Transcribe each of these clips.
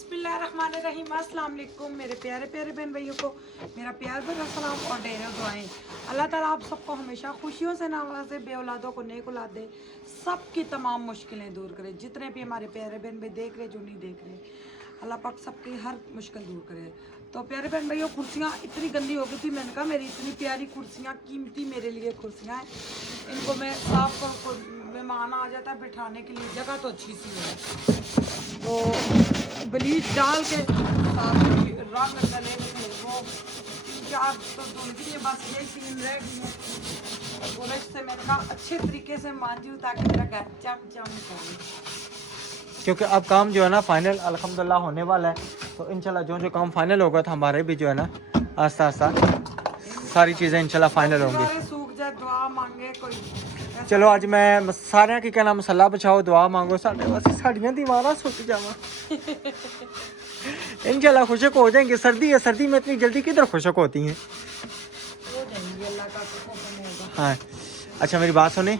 बिस्मिल्लाहिर्रहमानिर्रहीम। अस्सलाम वालेकुम मेरे प्यारे प्यारे बहन भाइयों को मेरा प्यार भरा सलाम और ढेरों दुआएं। अल्लाह ताला आप सबको हमेशा खुशियों से नवाजे, बे औलादों को नेक औलाद दे, सबकी तमाम मुश्किलें दूर करे। जितने भी हमारे प्यारे बहन भाई देख रहे जो नहीं देख रहे, अल्लाह पाक सबकी हर मुश्किल दूर करे। तो प्यारे बहन भाइयों, कुर्सियाँ इतनी गंदी हो गई थी, मैंने कहा मेरी इतनी प्यारी कुर्सियाँ, कीमती मेरे लिए कुर्सियाँ हैं, इनको मैं साफ कर, मेहमान आ जाता है बिठाने के लिए, जगह तो अच्छी सी है। तो ब्लीच डाल के साथ रंग डले थे वो 3-4 तो धुलती है, बस ये 3 रह गई है। बोले से मैंने कहा अच्छे तरीके से मांजूँ ताकि मेरा घर चम करे, क्योंकि अब काम जो है ना फाइनल अल्हम्दुलिल्लाह होने वाला है। तो इंशाल्लाह जो काम फाइनल होगा तो हमारे भी जो है ना आस्ता आस्ता सारी चीज़ें इंशाल्लाह फाइनल होंगी। सूख जाए दुआ मांगे कोई। चलो आज मैं सारे की कहना मसला बचाओ, दुआ मांगो, साढ़े बस साड़ियाँ दीवारा सुख जावा इंशाल्लाह खुशक हो जाएंगे। सर्दी है, सर्दी में इतनी जल्दी किधर खुशक होती हैं। हाँ अच्छा मेरी बात सुने,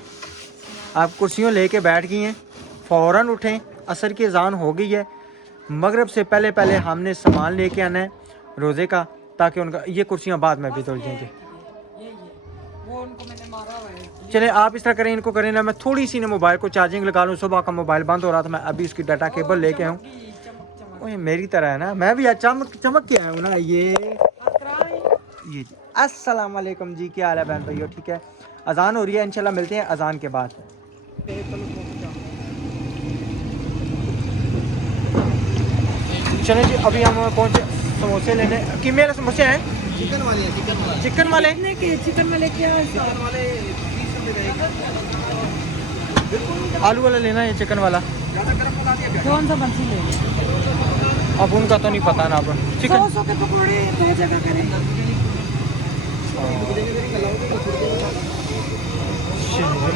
आप कुर्सियों लेके बैठ गई हैं, फ़ौरन उठें, असर की अजान हो गई है। मगरिब से पहले पहले हमने सामान लेके आना है रोज़े का, ताकि उनका ये कुर्सियाँ बाद में भी धुल जाएंगी। वो उनको मैंने मारा हुआ है। चले आप इस तरह करें, इनको करें ना, मैं थोड़ी सी ना मोबाइल को चार्जिंग लगा लूँ। सुबह का मोबाइल बंद हो रहा था, मैं अभी उसकी डाटा केबल लेके आऊँ। ओए मेरी तरह है ना, मैं भी आज चमक चमक के आया हूँ ना। ये जी अस्सलाम वालेकुम जी, क्या हाल है बहन भैया, ठीक है। अजान हो रही है, इंशाल्लाह मिलते हैं अजान के बाद। चले जी अभी हम पहुँचे समोसे लेने कि मेरे समोसे हैं चिकन वाले हैं, चिकन वाले चिकन वाले चिकन वाले क्या है? चिकन वाले 20 रुपये का। आलू वाला लेना है, चिकन वाला। ज़्यादा गर्म बना दिया। कौन सा बंसी ले? अब उनका तो नहीं पता ना। अब 100 चिकन के पकौड़े 2 जगह करें।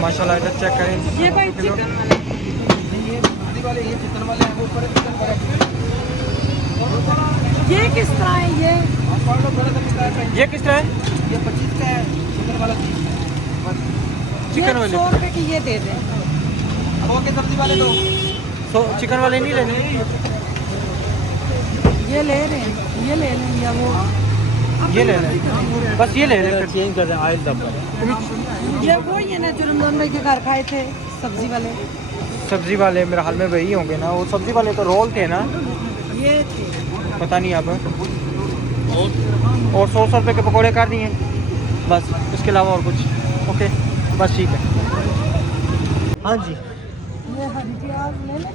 माशाल्लाह इधर चेक करें। ये भाई चिकन वाले, वाले ये चिकन वाले हैं, वो ऊपर चिकन वाले। ये किस तरह है? ये आप पढ़ लो थोड़ा सा कितना है। ये किस तरह है? ये 25 का है, चिकन वाला 30 है बस। चिकन वाले 100 रुपए की ये दे दें। अब ओके सब्जी वाले दो। तो चिकन वाले नहीं लेने, ये ले रहे हैं, ये ले लें या वो ये ले लें, बस ये ले लें। चेंज कर दें ऑयल दब। ये वो ही है ना जो रमजान भाई के घर खाए थे सब्जी वाले। सब्जी वाले मेरे हाल में वही होंगे ना, वो सब्जी वाले तो रोल थे ना, ये थे पता नहीं अब। और 100 रुपये के पकौड़े कर दिए बस, उसके अलावा और कुछ। ओके बस ठीक है। हाँ जी ये हरी प्याज ले लें।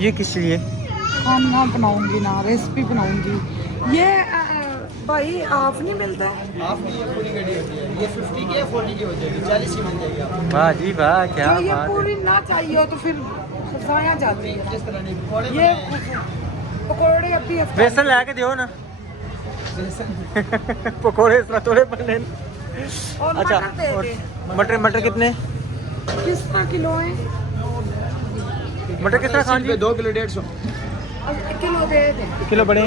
ये किस लिए? खाना बनाऊंगी ना, रेसिपी बनाऊंगी। ये भाई हाफ नहीं मिलता है। हाफ की ये पूरी गड्डी होती है, ये 50 की है, 40 की हो जाएगी, 40 की मिल जाएगी आपको। वाह जी वाह, क्या जो ये बात है। पूरी ना चाहिए हो तो फिर जाया जाती है। जिस तरह नहीं पकौड़े ये बनाए हैं। पकौड़े अभी बेसन ला के दो ना पकौड़े इस तरह थोड़े बन लें। और अच्छा मटर दे और दे। मटर कितने? किस तरह किलो है? मटर किस तरह खान जी? 2 किलो 150। किलो दे दे, किलो बड़े?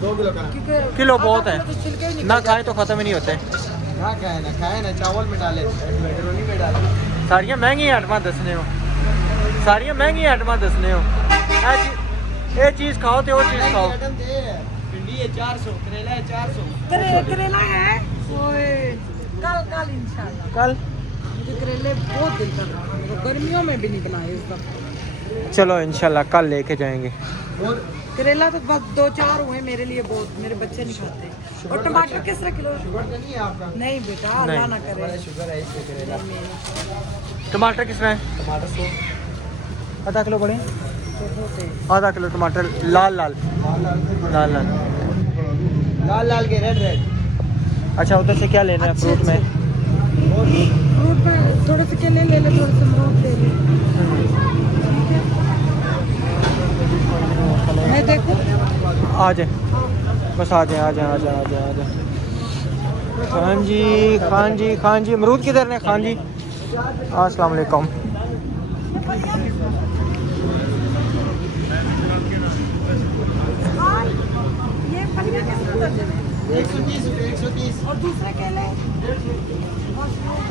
2 किलो का क्योंकि किलो बहुत है, तो छिलके ही निकल ना खाए तो ख़त्म ही नहीं होते। क्या खाए ना चावल में डाले, मैक्रोनी में डाले। सारियाँ महंगी आइटमां दसने हो, सारियाँ महंगी आइटमां दसने हो। ये चीज़ खाओ तो और चीज़ खाओ। भिंडी है 400, करेला है 400। करेला है ओए कल इंशाल्लाह। कल मुझे करेले बहुत दिल कर रहा है, गर्मियों में भी नहीं बनाए इस बार। चलो इंशाल्लाह कल लेके जाएंगे। और करेला तो बस 2-4 हुए मेरे लिए बहुत, मेरे बच्चे नहीं खाते। और टमाटर किस तरह किलो है? शुगर तो नहीं है आपका? नहीं बेटा, अल्लाह ना करे। शुगर है इसमें करेला। टमाटर किस तरह है? टमाटर 100। आधा किलो बड़े, तो होते आधा किलो टमाटर लाल लाल लाल लाल। लाल लाल के रेड। अच्छा उधर से क्या लेना है फ्रूट में? फ्रूट में थोड़े से केले ले ले, थोड़े से अमरूद ले ले। मैं देखूं? आ जाए बस, आ जाए आ जाए आ जाए आ जाए आ जाए। खान जी अमरूद किधर ने? खान जी अस्सलाम वालेकुम। ये पनिया किस तरह दर्जन है? 130 रुपये, 130। और दूसरे केले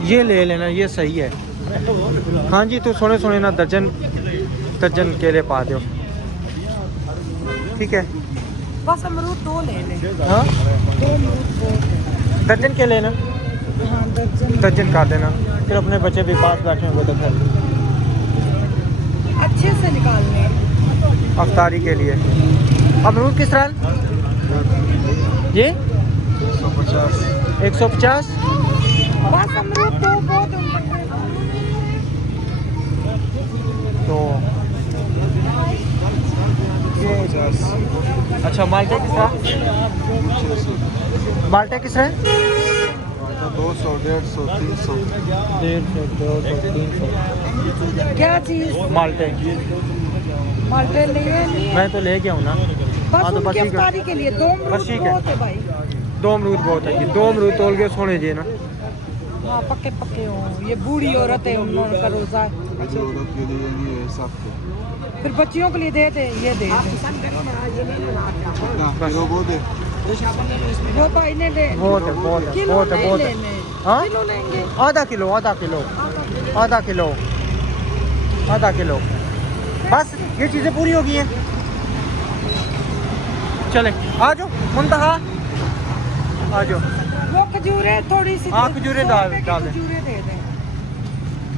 ये ले लेना, ये सही है। हाँ जी, तू सोने सोने ना दर्जन केले पा दो। ठीक है। बस अमरूद 2 ले ले। हाँ 2 अमरूद बहुत है। दर्जन के लेना, हाँ दर्जन। दर्जन काट देना, फिर अपने बच्चे भी पास बैठे होंगे तो फिर अच्छे से निकालने। अफ्तारी के लिए। अमरूद किस तरह ये 150। बस अमरूद 2 बहुत है। तो अच्छा माल्टे किस तरह, माल्टे किस तरह 200, 150, 300। 150, 200, 300 क्या चीज? माल्टे। माल्टे लिए नहीं है। मैं तो ले गया हूँ ना। बस हाँ तो उनकी ठीक है। अफ्तारी के लिए 2 अमरूद बस ठीक है। बहुत है भाई। 2 अमरूद बहुत है ये, 2 अमरूद तोल के सोने जी ना। हाँ पक्के पक्के हो। ये बूढ़ी औरत है, उनका रोजा है। अच्छा औरत के लिए नहीं है सबको। फिर बच्चियों के लिए दे दे, ये दे दे। किलो वो दे। वो भाई ने ले। बहुत है बहुत है किलो बहुत है नहीं बहुत है। लेने। हाँ किलो लेंगे। आधा किलो, आधा किलो, आधा किलो, आधा किलो। बस ये चीज़ें पूरी हो गई हैं। चले आ जाओ मुंतहा, आ जाओ। वो खजूरें थोड़ी सी। हाँ, खजूरें डाल दें। खजूरें दे दें।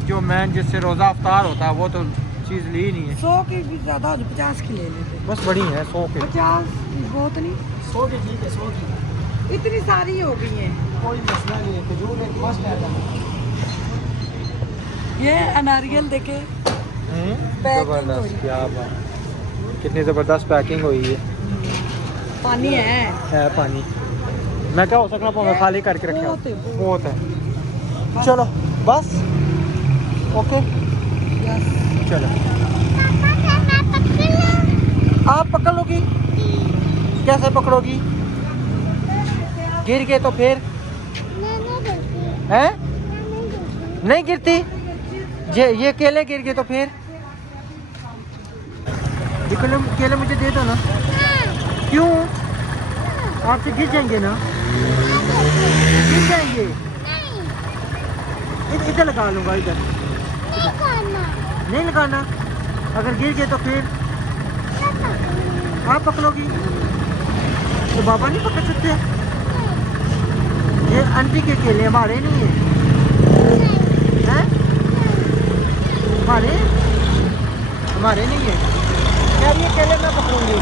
जो मैन जिससे रोज़ा अफ्तार होता है वो तो चीज़ ली ही नहीं है। 100 की भी ज्यादा हो, 50 की ले लेते। बस बड़ी है 100 के। 50 बहुत नहीं। 100 की ठीक है, 100 की इतनी सारी हो गई हैं। कोई मसला नहीं है। खजूर एक मस्त है। ये अनारियल देखे। पैकिंग हुई। ज़बरदस्त, क्या बात, कितनी ज़बरदस्त पैकिंग हुई है। पानी है पानी। मैं क्या हो सकता हूँ, खाली करके रखे बहुत है, बहुत है। चलो बस ओके यस। चलो। आप पकड़ लोगी? कैसे पकड़ोगी? गिर गए तो फिर हैं? नहीं गिरती। ये केले गिर गए तो फिर? ये केले मुझे दे दो ना। क्यों? आपसे गिर जाएंगे ना, गिर जाएंगे। इधर लगा लूँगा, इधर नहीं लगाना। अगर गिर गए तो फिर आप पकड़ोगी तो बाबा नहीं पकड़ सकते। ये आंटी के केले हमारे नहीं है, हैं? हमारे नहीं है यार। ये केले मैं पकड़ूंगी।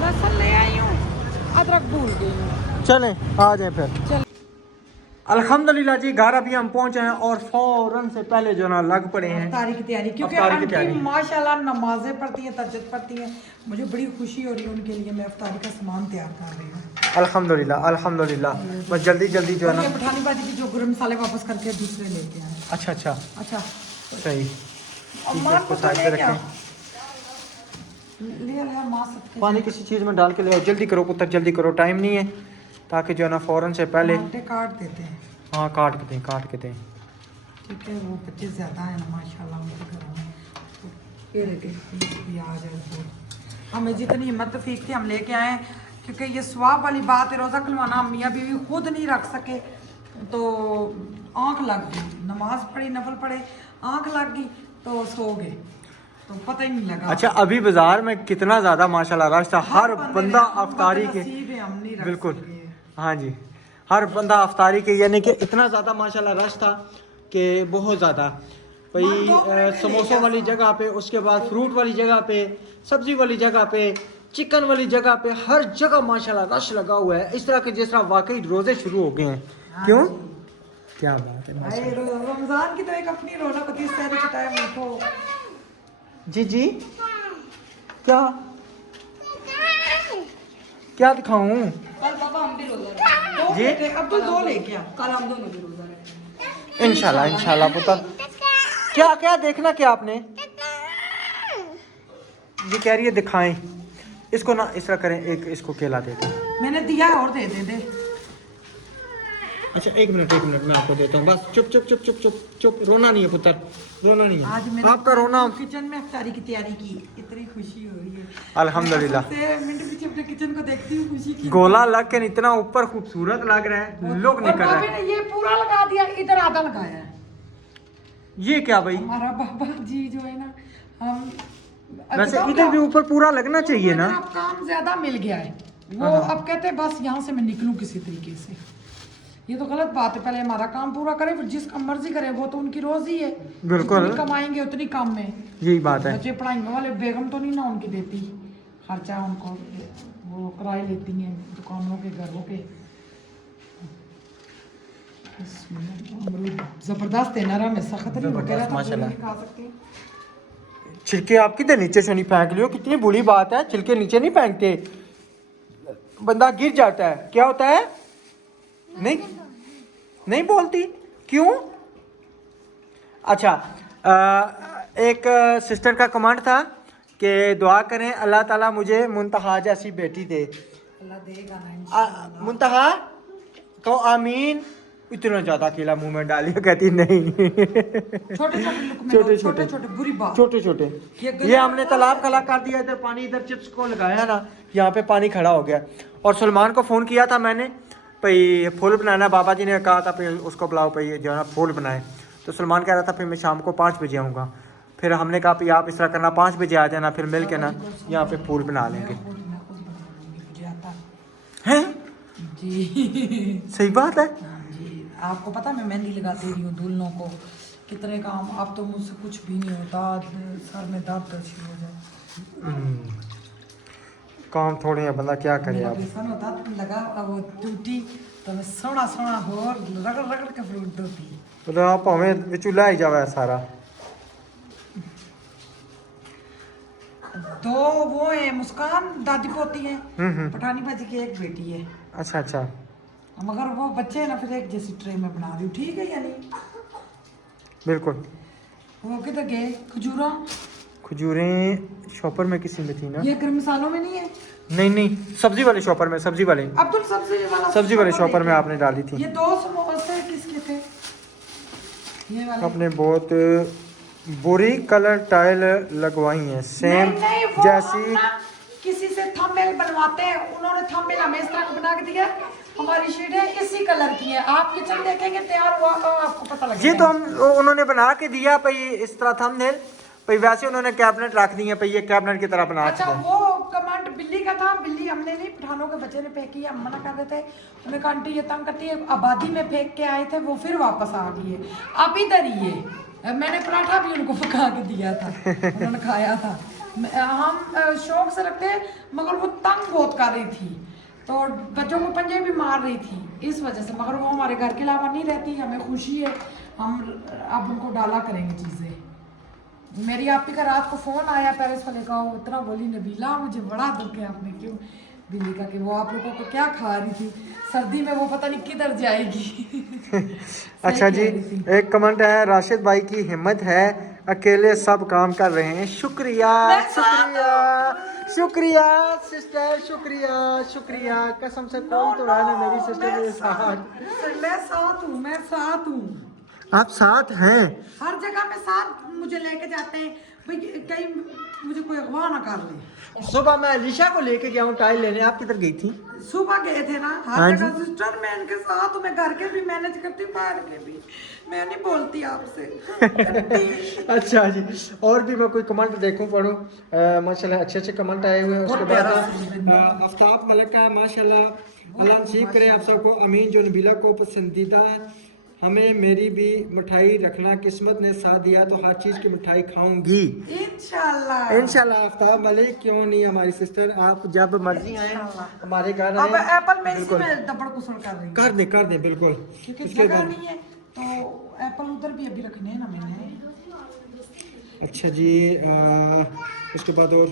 लहसुन ले आई हूँ, अदरक भूल गई हूँ। चलें आ जाए फिर। चल। अल्हम्दुलिल्लाह जी, घर अभी हम पहुंचे हैं और फौरन से पहले जो ना लग पड़े हैं अफ्तारी की तैयारी, क्योंकि अफ्तारी की आंटी तैयारी। माशाल्लाह नमाजें पढ़ती हैं, तहज्जुद पढ़ती हैं। मुझे बड़ी खुशी हो रही है उनके लिए। मैं अफ्तारी का सामान तैयार कर रही हूँ। अल्हम्दुलिल्लाह अल्हम्दुलिल्लाह। बस जल्दी जल्दी जो है और ना। ये पठानी बाजी की जो गरम मसाले वापस करके दूसरे लेके आए। अच्छा अच्छा अच्छा सही। अम्मा इसको को साइड पे रखें। लिया माँ सबके पानी किसी चीज़ में डाल के ले आओ। जल्दी करो पुत्र, जल्दी करो, टाइम नहीं है, ताकि जो है ना फ़ौरन से पहले। टमाटर काट देते हैं। हाँ काट के दें, काट के दें। ठीक है, वो बच्चे ज़्यादा हैं ना माशाल्लाह उनके घर में। तो ये देखे प्याज है तो हमें जितनी हिम्मत फीक थी हम लेके आए, क्योंकि ये स्वाब वाली बात है। रोज़ा खुलवाना हम मियाँ बीवी खुद नहीं रख सके तो आँख लग गई। नमाज पढ़ी, नफल पढ़े, आँख लग गई तो सो गए, तो पता ही नहीं लगा। अच्छा अभी बाजार में कितना ज़्यादा माशाल्लाह रश था। हर बंदा अफ्तारी के, हम नहीं रख बिल्कुल सके। हाँ जी, हर बंदा अफ्तारी के, यानी कि इतना ज़्यादा माशाल्लाह रश था कि बहुत ज़्यादा। भाई समोसों वाली जगह पे, उसके बाद फ्रूट वाली जगह पे, सब्ज़ी वाली जगह पे, चिकन वाली जगह पे, हर जगह माशाल्लाह रश लगा हुआ है। इस तरह के जिस तरह वाकई रोज़े शुरू हो गए हैं। क्यों? क्या बात है। रमज़ान की तो एक अपनी रौनक होती है। सहरी के टाइम उठो। जी जी क्या क्या दिखाऊं? कल पापा हम भी रोजा रखेंगे। जी? अब्दुल 2 लेके आ, कल हम दोनों भी रोजा रखेंगे। इंशाल्लाह इंशाल्लाह पुत्र। क्या क्या देखना क्या आपने? ये कह रही है दिखाएं इसको ना, इस तरह करें, एक इसको केला दे दें। मैंने दिया है और दे दे। अच्छा एक मिनट मैं आपको देता हूँ। बस चुप चुप चुप चुप चुप चुप, रोना नहीं है पुत्र, रोना नहीं आज है। मैंने आपका रोना। किचन में इफ्तारी की तैयारी की, इतनी खुशी हो रही है अल्हम्दुलिल्लाह। मैं मिनट पीछे अपने किचन को देखती हूँ, खुशी की। गोला लग के इतना ऊपर खूबसूरत लग रहा है, लुक और निकल रहा भाभी है। ने ये पूरा लगा दिया, इधर आधा लगाया है। ये क्या भाई? हमारा बाबा जी जो है ना, हम वैसे बताऊं इधर क्या? भी ऊपर पूरा लगना चाहिए ना। अब काम ज्यादा मिल गया है, वो हाँ। अब कहते हैं बस यहाँ से मैं निकलूं किसी तरीके से। ये तो गलत बात है, पहले हमारा काम पूरा करें फिर जिसका मर्जी करे, वो तो उनकी रोजी है। बिल्कुल। जितनी कमाएंगे उतनी कम में। यही बात है। बच्चे पढ़ाएंगे वाले बेगम तो नहीं ना उनकी देती खर्चा उनको, वो किराए लेती हैं दुकानों के घरों के। अमरूद जबरदस्त है, नरम है, सख्त नहीं वगैरह तो माशाल्लाह। नहीं खा सकते। छिलके आप किधर नीचे से नहीं फेंक लियो, कितनी बुरी बात है, छिलके नीचे नहीं फेंकते, बंदा गिर जाता है। क्या होता है? नहीं नहीं बोलती क्यों? अच्छा, एक सिस्टर का कमेंट था कि दुआ करें अल्लाह ताला मुझे मुंतहा जैसी बेटी दे। अल्लाह देगा ना इंशाअल्लाह। मुंतहा कहो आमीन। इतना ज्यादा अकेला मुंह में डालिए, कहती नहीं। छोटे छोटे लुक में छोटे छोटे छोटे बुरी बात। छोटे छोटे ये हमने तालाब खला कर दिया, इधर पानी, इधर चिप्स को लगाया ना, यहाँ पे पानी खड़ा हो गया। और सलमान को फ़ोन किया था मैंने, भाई फूल बनाना, बाबा जी ने कहा था भाई उसको बुलाओ, भाई जो है ना फूल बनाए। तो सलमान कह रहा था फिर मैं शाम को 5 बजे आऊँगा। फिर हमने कहा भाई आप इस तरह करना, 5 बजे आ जाना, फिर मिल के ना यहाँ पे फूल बना लेंगे। मुझे आता हैं? जी। सही बात है। हाँ जी, आपको पता मैं मेहंदी लगाती रही हूँ दुल्हनों को, कितने काम। अब तो मुझसे कुछ भी नहीं होता, सर में दर्द शुरू हो जाए। काम थोड़े है, बंदा क्या करे मेरा अब। बेसन होता लगा, अब वो टूटी तो मैं सोना सोना हो रगड़ रगड़ के फ्रूट दूती। तो आप हमें चूल्हा ही जावा है सारा। दो वो है मुस्कान दादी पोती है, पठानी बाजी की एक बेटी है। अच्छा अच्छा। मगर वो बच्चे है ना, फिर एक जैसी ट्रे में बना रही हूँ, ठीक है या नहीं? बिल्कुल। वो किधर गए खजूरा? खजूरें शॉपर में किसी में थी ना? ये गर्म मसालों में नहीं है? नहीं नहीं, सब्जी वाले शॉपर में, सब्जी वाले अब्दुल सब्जी वाले शॉपर में आपने डाली थी। ये 2 समोसे किसके थे? ये वाले आपने बहुत बुरी कलर टाइल लगवाई है, सेम नहीं, नहीं, वो जैसी। हम ना किसी से थंबनेल बनवाते हैं, उन्होंने थंबनेल हमें इस तरह का बना के दिया। हमारी शीट है इसी कलर की है, आप किचन देखेंगे तैयार हुआ तो आपको पता लगेगा। ये तो हम उन्होंने बना के दिया भाई इस तरह थंबनेल, भाई वैसे उन्होंने कैबिनेट रख दिए भाई, ये कैबिनेट की तरह बना अच्छा, के वो कमांड बिल्ली का था, बिल्ली हमने नहीं, पठानों के बच्चे ने फेंक किया, हम मना कर रहे थे। उन्हें कहा आंटी ये तंग करती है, आबादी में फेंक के आए थे, वो फिर वापस आ गई है। अब इधर ही है, मैंने पराठा भी उनको पका के दिया था, उन्होंने खाया था। हम शौक से रखते हैं, मगर वो तंग बहुत कर रही थी, तो बच्चों को पंजे भी मार रही थी इस वजह से। मगर वो हमारे घर के अलावा नहीं रहती, हमें खुशी है, हम अब उनको डाला करेंगे चीज़ें। मेरी आपी का रात को फ़ोन आया पेरिस वाले का, वो इतना बोली नबीला मुझे बड़ा दुख है आपने क्यों बिल्ली का, कि वो आप लोगों को क्या खा रही थी, सर्दी में वो पता नहीं किधर जाएगी। अच्छा जी, एक कमेंट है, राशिद भाई की हिम्मत है, अकेले सब काम कर रहे हैं। शुक्रिया शुक्रिया शुक्रिया सिस्टर, शुक्रिया शुक्रिया। कसम से कोई तो है ना मेरी सिस्टर मेरे साथ। मैं साथ हूँ, मैं साथ हूँ, आप साथ हैं। हर जगह में साथ मुझे लेके जाते हैं भाई, कहीं मुझे कोई अगवा ना कर ले। सुबह मैं अलीशा को लेके गया हूँ टाइल लेने, आप किधर गई थी? सुबह गए थे ना, हाँ हर जी। जगह सिस्टर मैं इनके साथ हूँ, मैं घर के भी मैनेज करती हूँ, बाहर के भी, मैं नहीं बोलती आपसे। अच्छा जी, और भी मैं कोई कमेंट देखूं पढ़ूं, माशाल्लाह अच्छे अच्छे कमेंट आए हुए हैं। उसके बाद आफ्ताब मलिक का माशाल्लाह, अल्लाह नसीब करे आप सबको, अमीन। जो नबीला को पसंदीदा है, हमें मेरी भी मिठाई रखना, किस्मत ने साथ दिया तो हर चीज़ की मिठाई खाऊंगी इंशाल्लाह। इंशाल्लाह। आफ्ताब मलिक क्यों नहीं, हमारी सिस्टर, आप जब मर्जी आए हमारे घर अब आए। एप्पल में इसी में दबड़ कुसड़ कर रही हूँ, कर दे बिल्कुल। क्योंकि इसके जगह बाद नहीं है, तो एप्पल उधर भी अभी रखने हैं ना मैंने। अच्छा जी, उसके बाद और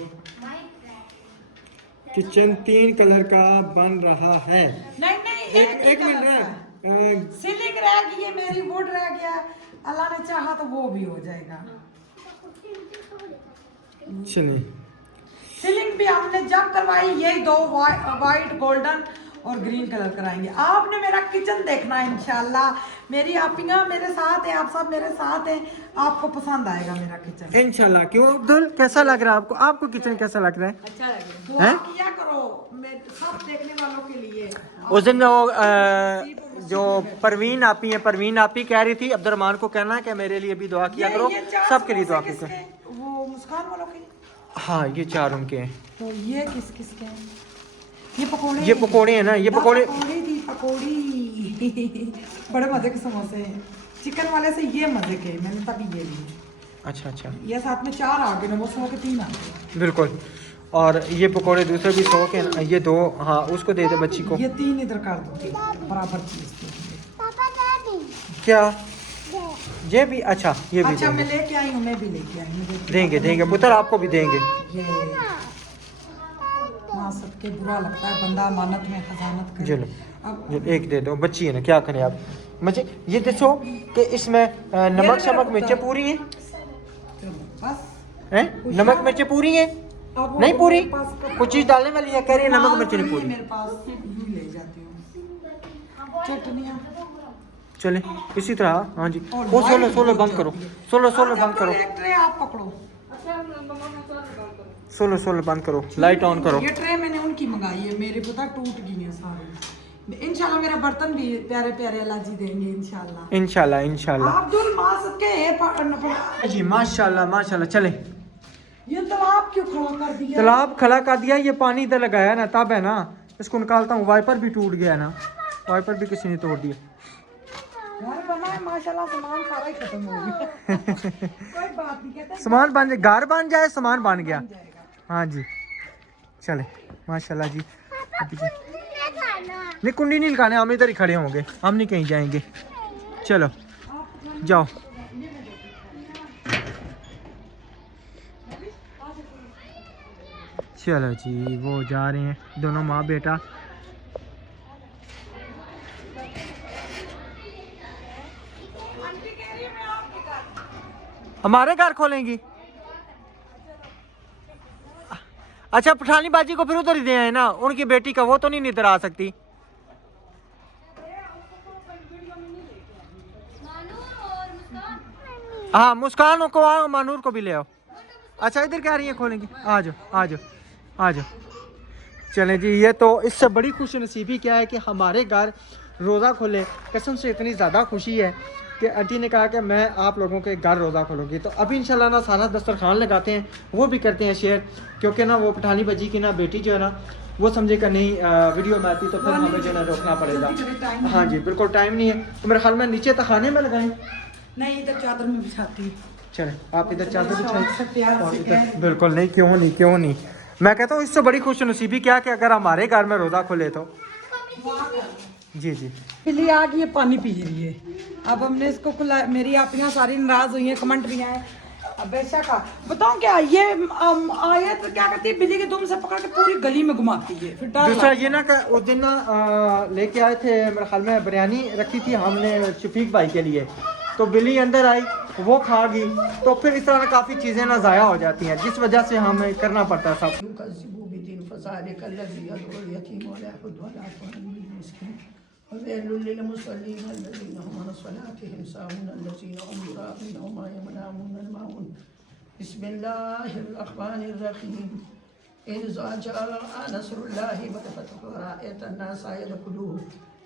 किचन 3 कलर का बन रहा है। नहीं नहीं, एक मिनट है, सीलिंग रह गई है मेरी, वुड रह गया, अल्लाह ने चाहा तो वो भी हो जाएगा। चलिए। सीलिंग भी हमने जब करवाई, यही 2 वाइट गोल्डन और ग्रीन कलर कराएंगे। आपने मेरा किचन देखना है इंशाल्लाह, मेरी आपियां मेरे साथ है, आप सब मेरे साथ हैं, आपको पसंद आएगा मेरा किचन इंशाल्लाह। क्यों अब्दुल, कैसा लग रहा है आपको? आपको किचन कैसा लग रहा है? अच्छा लगेगा। दुआ किया करो मैं सब देखने वालों के लिए। उस दिन वो जो परवीन आपी है, परवीन आपी कह रही थी अब्दुलरहमान को कहना है कि मेरे लिए भी दुआ किया करो, ये 4 सबके लिए दुआ समोसे किया। किसके? वो मुस्कान वालों के। हाँ ये 4 उनके हैं। तो ये किस किस के हैं? ये पकोड़े ये पकोड़े हैं ना, ये पकोड़े। पकोड़ी थी पकोड़ी बड़े मजे के समोसे हैं। चिकन वाले से ये मजे के, मैंने तभी ये लिए। अच्छा अच्छा, ये साथ में 4 आ गए ना, वो 100 के 3 आ गए। बिल्कुल। और ये पकोड़े दूसरे भी 100 के हैं, ये 2। हाँ उसको दे दे बच्ची को। ये 3 इधर कर दो बराबर चीज के। क्या ये भी? अच्छा ये भी अच्छा मैं देंगे, लेके आई हूँ, मैं भी लेके आई हूँ। देंगे देंगे पुत्र, आपको भी देंगे। ये माँ सबके बुरा लगता है, बंदा अमानत में खजानत करे। चलो अब जो एक दे दो, बच्ची है ना, क्या करें आप। मुझे ये देखो कि इसमें नमक शमक मिर्चें पूरी हैं, चलो, बस हैं? नमक मिर्चें पूरी हैं? अब वो नहीं पूरी, मेरे पास कुछ चीज़ डालने वाली है, कह रही है नमक नाल मिर्च नहीं पड़ी है पूरी। मेरे पास, यूं ले जाती हूँ चटनियाँ। चले इसी तरह। हाँ जी। और वो लाइट 16 बहुत बंद करो, जलती है। 16 अच्छा, बंद करो, तो एक ट्रे आप पकड़ो। 16 बंद करो, लाइट ऑन करो। ये ट्रे मैंने उनकी मंगाई है, मेरे पता टूट गई है सारी। इंशाल्लाह मेरा बर्तन भी प्यारे प्यारे अल्लाह जी देंगे इंशाल्लाह। इंशाल्लाह इंशाल्लाह। अब्दुल मासक के जी माशाल्लाह माशाल्लाह। चले, ये तालाब क्यों खड़ा कर दिया? तालाब खड़ा कर दिया, ये पानी इधर लगाया ना तब है ना, इसको निकालता हूँ। वाइपर भी टूट गया ना, वाइपर भी किसी ने तोड़ दिया। घर बना है माशाल्लाह, सामान सारा ही खत्म हो गया। कोई बात नहीं, कहते हैं सामान बन जाए, घर बन जाए, सामान बन गया। बन जाएगा। हाँ जी चले माशाल्लाह जी। अभी जी नहीं कुंडी नहीं लगाने, हम इधर ही खड़े होंगे, हम नहीं कहीं जाएंगे। चलो जाओ। चलो जी वो जा रहे हैं दोनों माँ बेटा। हमारे घर खोलेंगी? अच्छा पठानी बाजी को फिर उधर ही दे आए ना, उनकी बेटी का, वो तो नहीं इधर आ सकती। हाँ मुस्कान को आओ, मानूर को भी ले आओ। अच्छा इधर क्या रही है, खोलेंगे? आ जाओ आ जाओ आ जाओ। चलें जी, ये तो इससे बड़ी खुश नसीबी क्या है कि हमारे घर रोज़ा खोले। कसम से इतनी ज़्यादा खुशी है कि आंटी ने कहा कि मैं आप लोगों के घर रोज़ा खोलूँगी। तो अभी इंशाल्लाह ना सारा दस्तरखान लगाते हैं, वो भी करते हैं शेयर, क्योंकि ना वो पठानी बजी की ना बेटी जो है ना, वो समझेगा नहीं वीडियो में आती तो फिर हमें जो है ना रोकना पड़ेगा। हाँ जी बिल्कुल टाइम नहीं है, तो मेरे ख्याल में नीचे तखाने में लगाएं। नहीं इधर चादर में बिछाती हूँ। चले आप इधर चादर बिछाएं। प्यार और से इधर कह- बिल्कुल नहीं, क्यों नहीं क्यों नहीं। मैं कहता हूँ इससे बड़ी खुश नसीबी क्या कि अगर हमारे घर में रोज़ा खुले तो। जी जी बिल्ली आ गई है, पानी पी रही है। अब हमने इसको खुला, मेरी आपियाँ सारी नाराज हुई हैं, कमेंट भी आए। अब बेशक बताऊँ क्या ये आयत क्या करती है, बिल्ली के दुम से पकड़ के पूरी गली में घुमाती है, फिर डर दूसरा लगता ये ना कि उस दिन ना लेके आए थे, मेरे ख्याल में बिरयानी रखी थी हमने शफीक भाई के लिए, तो बिल्ली अंदर आई, वो खा गई, तो फिर इस तरह काफ़ी चीज़ें ना ज़ाया हो जाती हैं, जिस वजह से हमें करना पड़ता है सब।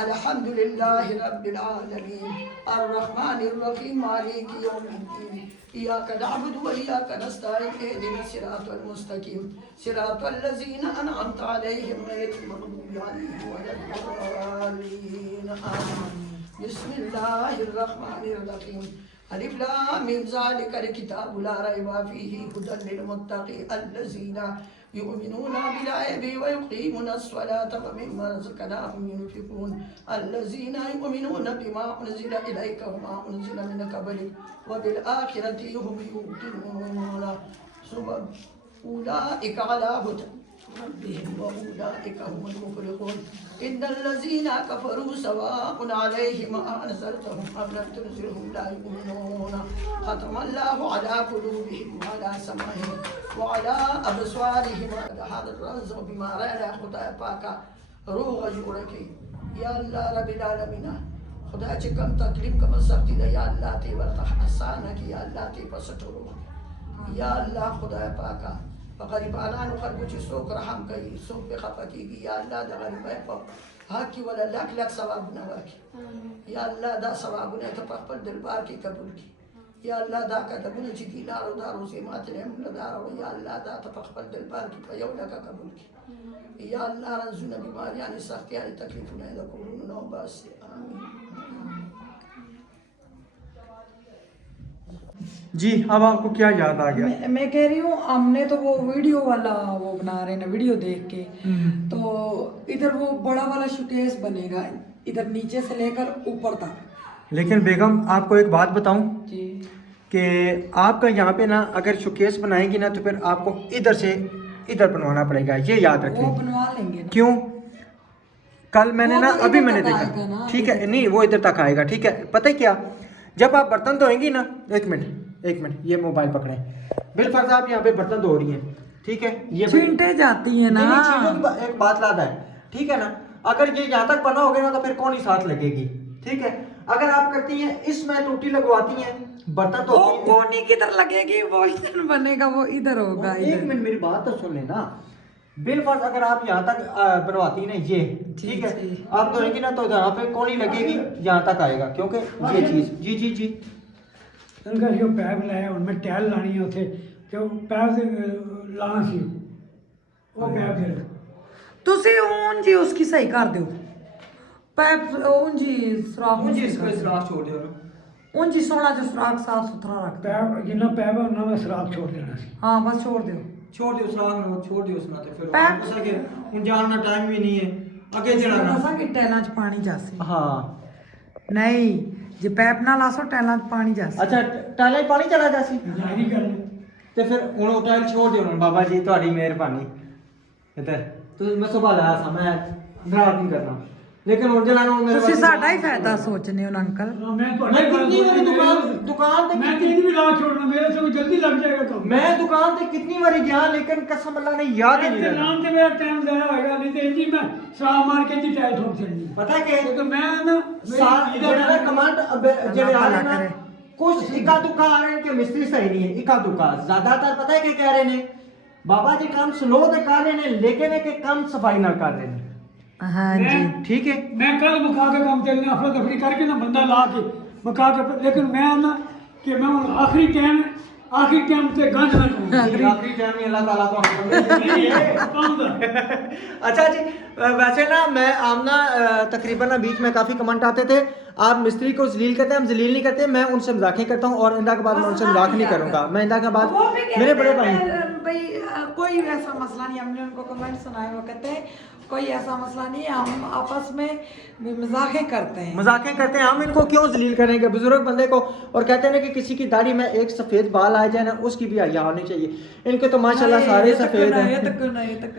अल्हम्दुलिल्लाहि रब्बिल आलमीन अर्रहमानिर रहीम मालिकि यौमिद्दीन इय्याका नअबुदु व इय्याका नस्तईन इहदिनस सिरातल मुस्तकीम सिरातल लज़ीना अनअमता अलैहिम गैरिल मग़दूबि अलैहिम वलद्दालीन आमीन बिस्मिल्लाहिर रहमानिर रहीम अलिफ लाम मीम ज़ालिकल किताबु ला रैबा फ़ीहि हुदल लिल मुत्तक़ीन अल्लज़ीना युमिनूना बिल गैबि व युक़ीमूनस स्वलाता व मिम्मा रज़क़नाहुम युनफ़िक़ून अल्लज़ीना युमिनूना बिमा उन्ज़िला इलैका व मा उन्ज़िला मिन क़ब्लिक व बिल आखिरति हुम युक़िनून उलाइका अला हुदन रब्बिहिम व उलाइका हुमुल मुफ़्लिहून इन्नल्लज़ीना कफ़रू सवाअन अलैहिम अअनज़रतहुम अम लम तुनज़िरहुम ला युमिनून ख़तमल्लाहु अला क़ुलूबिहिम व अला समइहिम व अला अबसारिहिम हादर रज़क़ बिमा रअना खुदा पाका रूह जोड़ के या अल्लाह रब्बिल आलमीन खुदा चे कम तकलीफ कम सख्ती दे या अल्लाह ते वर्त आसान की या अल्लाह ते पसटरो या अल्लाह खुदा पाका गरीबाना खरबूची सोक रहम कई सोक पे खफती की या अल्लाह दा गरीब पर हक की वाला लाख लाख सवाब नवा की या अल्लाह दा सवाब ने तो पर दिल बार की कबूल की या अल्लाह दा का दबुन ची दिनार दारो से मातले हम दारो या अल्लाह दा तो पर दिल बार की पयोला का कबूल की या अल्लाह रज़ुना बीमारियां ने सख्तियां ने तकलीफों ने कोरोना नो बस आमीन। जी अब आपको क्या याद आ गया? मैं कह रही हूँ हमने तो वो वीडियो वाला वो बना रहे ना वीडियो देख के, तो इधर वो बड़ा वाला शोकेस बनेगा इधर नीचे से लेकर ऊपर तक। लेकिन बेगम आपको एक बात बताऊं जी कि आपका यहाँ पे ना अगर शोकेस बनाएंगी ना तो फिर आपको इधर से इधर बनवाना पड़ेगा, ये याद वो रखें। बनवा लेंगे ना। क्यों? कल मैंने वो ना तो अभी इधर मैंने तक आएगा देखा, ना, ठीक है, नहीं वो इधर तक आएगा, ठीक है। पता है क्या, जब आप बर्तन धोएंगी ना, एक मिनट ये मोबाइल पकड़ें, बिलफर्ज आप यहाँ पे बर्तन धो रही हैं, ठीक है, ये छींटे जाती है ना। नहीं, छींटों की एक बात लादा है, ठीक है ना। अगर ये यहाँ तक बना होगा ना तो फिर कौन ही साथ लगेगी, ठीक है। अगर आप करती हैं इसमें टूटी लगवाती हैं बर्तन तो वो कोनी किधर लगेगी, वो इधर बनेगा, वो इधर होगा। एक मिनट मेरी बात तो सुन लेना। बिलफर्ज अगर आप यहाँ तक बनवाती हैं ये, ठीक है, आप धोएंगी ना तो यहाँ पे कोनी लगेगी, यहाँ तक आएगा, क्योंकि ये चीज जी जी जी उनका जो पैप लाया उनमें टैल लानी है उसे जो पैप से लाना सी वो पैप दे ਤੁਸੀਂ ਉਂਝ ਹੀ ਉਸकी सही कर दो पैप ਉਂਝ ही सुराख मुझे इसको इस्राफ छोड़ दो ना। ਉਂਝ ही सोना जो सुराख साफ सुथरा रख दो। पैप जितना पैप है उतना में शराब छोड़ देना सी। हाँ बस छोड़ दो। छोड़ दियो सुराख ना, छोड़ दियो उसना तो फिर पैप- हो सके उन जानना टाइम भी नहीं है आगे चढ़ाना। दसा कि टैलां च पानी जासी हाँ नहीं जे पैप ना लासो टैलां च पानी जासी। अच्छा टाले पानी चला जासी जारी कर ले ਤੇ ਫਿਰ ਹੁਣ ਉਹ ਟਾਈਲ ਛੋੜ ਦਿਓ ਨਾ ਬਾਬਾ ਜੀ, ਤੁਹਾਡੀ ਮਿਹਰਬਾਨੀ। ਇੱਧਰ ਤੁਸੀਂ ਮੈਂ ਸੁਭਾ ਲਾਇਆ ਸਾਂ, ਮੈਂ ਖਰਾਬ ਨਹੀਂ ਕਰਨਾ, ਲੇਕਿਨ ਹੁਣ ਜਲਾਣਾ ਹੁਣ ਮੇਰੇ ਤੁਸੀਂ ਸਾਡਾ ਹੀ ਫਾਇਦਾ ਸੋਚਨੇ ਹੋ ਨਾ ਅੰਕਲ। मैं मैं कितनी बारी दुकान पे मैं कहीं भी ला छोड़ना मेरे से जल्दी लग जाएगा काम। मैं दुकान पे कितनी बारी गया लेकिन कसम अल्लाह ने याद ही नहीं तेरे रहा। नाम से मेरा टाइम जाया होगा, नहीं तो इंजी में शराब मार के जी टाइल ठोक चलनी। पता है कि तो मैं ना ਜਿਹੜਾ ਕਮਾਂਡ ਜਿਹੜੇ ਆ ਰਹੇ ਨਾ करे। ਕੁਝ ਇਕਾ ਦੁਕਾ ਆ ਰਹੇ ਕਿ ਮਿਸਤਰੀ ਸਹੀ ਨਹੀਂ ਹੈ, ਇਕਾ ਦੁਕਾ ਜ਼ਿਆਦਾਤਰ ਪਤਾ ਹੈ ਕਿ ਕਹਿ ਰਹੇ ਨੇ ਬਾਬਾ ਜੀ ਕੰਮ ਸਲੋ ਤੇ ਕਰ ਰਹੇ ਨੇ ਲੇਕਿਨ ਇਹ ਕਿ ਕੰਮ ਸਫਾਈ ਨਾਲ ਕਰ ਰਹੇ ਨੇ। हाँ जी ठीक है, मैं कल मुका के काम चलने अफरा तफरी करके ना बंदा ला के मुका के, लेकिन मैं ना कि मैं आखिरी टाइम से गंज ना करूँ। आखिरी टाइम में अल्लाह ताला को काम था। अच्छा जी, वैसे ना मैं आमना तकरीबन ना बीच में काफ़ी कमेंट आते थे आप मिस्त्री को जलील करते हैं, हम जलील नहीं करते, मैं उनसे मजाक ही करता हूँ और इंदा के बाद मैं उनसे मजाक नहीं करूँगा। मैं इंदा के बाद वो भी कहते मेरे बड़े हैं, भाई भाई कोई ऐसा मसला नहीं, हमने उनको कमेंट सुनाए, वो कहते हैं कोई ऐसा मसला नहीं है, हम आपस में मजाकें करते हैं। मजाकें करते हैं, हम इनको क्यों जलील करेंगे बुजुर्ग बंदे को। और कहते हैं ना कि किसी की दाढ़ी में एक सफ़ेद बाल आ जाए ना उसकी भी हया होनी चाहिए। इनके तो माशाल्लाह सारे सफ़ेद हैं। ये तक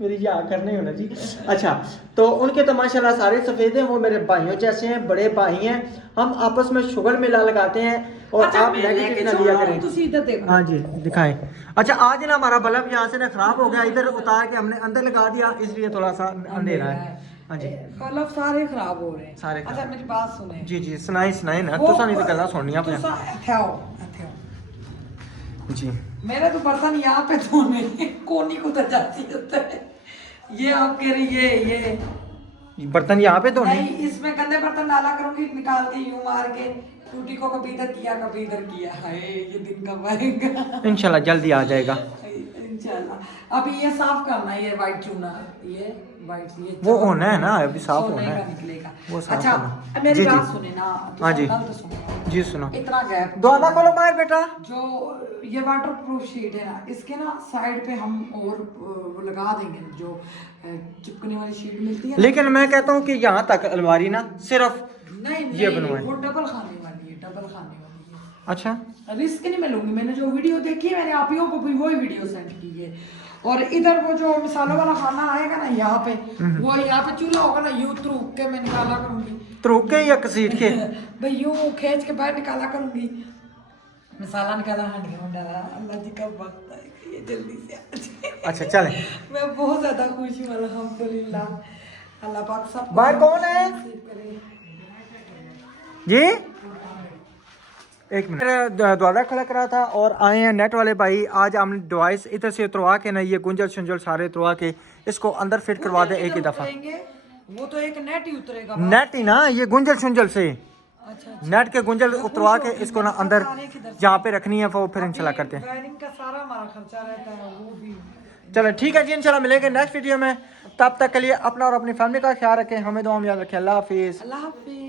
मेरी या करने होना जी। अच्छा तो उनके तो माशाल्लाह सारे सफ़ेद हैं, वो मेरे भाइयों जैसे हैं, बड़े भाई हैं, हम आपस में शुगर मिला लगाते हैं और आप नेगेटिव ना लिया करें। हाँ जी दिखाएं। अच्छा आज ना हमारा बल्ब यहाँ से ना खराब हो गया, इधर उतार के हमने अंदर लगा दिया इसलिए थोड़ा सा अंधेरा है। हाँ जी बल्ब सारे खराब हो रहे हैं सारे अच्छा खराब। मेरी बात सुने जी जी सुनाई ना वो- तुसा नहीं तो गल्ला सुननी आपने जी। मेरे तो बर्तन यहाँ पे धोने कोनी को तो जाती होता है, ये आप कह रही ये बर्तन यहाँ पे धोने? नहीं, इसमें गंदे बर्तन डाला करूंगी, निकाल के यूं मार के टूटी को कभी इधर किया कभी इधर किया। हाय ये दिन कब आएगा? इंशाल्लाह जल्दी आ जाएगा। इंशाल्लाह। अभी ये साफ करना है, ये वाइट चूना, ये वाइट, ये वो होना है ना, अभी साफ सोने होना का है निकलेगा। वो साफ अच्छा होना। मेरी जी, बात जी। सुने ना, हाँ जी। गल तो सुनो। जी सुनो। इतना गैप, दुआना खोलो मार बेटा। जो ये वाटर प्रूफ शीट है ना, इसके ना साइड पे हम और वो लगा देंगे, जो चिपकने वाली शीट मिलती है ना। लेकिन मैं कहता हूँ कि यहाँ तक अलमारी ना सिर्फ नहीं ये नहीं, बनवाएं। वो डबल खाने वाली है, डबल खाने वाली है। अच्छा रिस्क नहीं मैं लूंगी, मैंने जो वीडियो देखी है मैंने आप ही को भी वही वीडियो सेंड की है। और इधर वो जो मिसालों वाला खाना आएगा ना यहाँ पे, वो यहाँ पे चूल्हा होगा ना, यूं थ्रूक के मैं निकाला करूंगी, त्रुक के या कसीट के? भाई यूं खींच के बाहर निकाला करूंगी, मिसाला निकाला, हांडी में डाला। अल्लाह जी का वक्त आएगा, ये जल्दी से आ जाए। अच्छा चले। मैं बहुत ज्यादा खुश हूँ अल्हम्दुलिल्लाह। अल्लाह पाक सब बाहर कौन है? जी एक मिनट, द्वारा खड़ा करा था और आए हैं नेट वाले भाई। आज हमने डिवाइस इधर से उतरवा के ना, ये गुंजल शुंजल सारे उतरवा के इसको अंदर फिट करवा दें एक ही दफा। वो तो एक नेट ही उतरेगा। नेट ही ना, ये गुंजल शुंजल से अच्छा नेट के गुंजल उतरवा के इसको ना अंदर जहाँ पे रखनी है वो फिर इंशाल्लाह करते हैं। वायरिंग का सारा हमारा खर्चा रहता है, वो भी। चलो ठीक है जी, इंशाल्लाह मिलेंगे नेक्स्ट वीडियो में। तब तक के लिए अपना और अपनी फैमिली का ख्याल रखें, हमें दुआ में याद रखें। अल्लाह हाफिज़। अल्लाह हाफिज।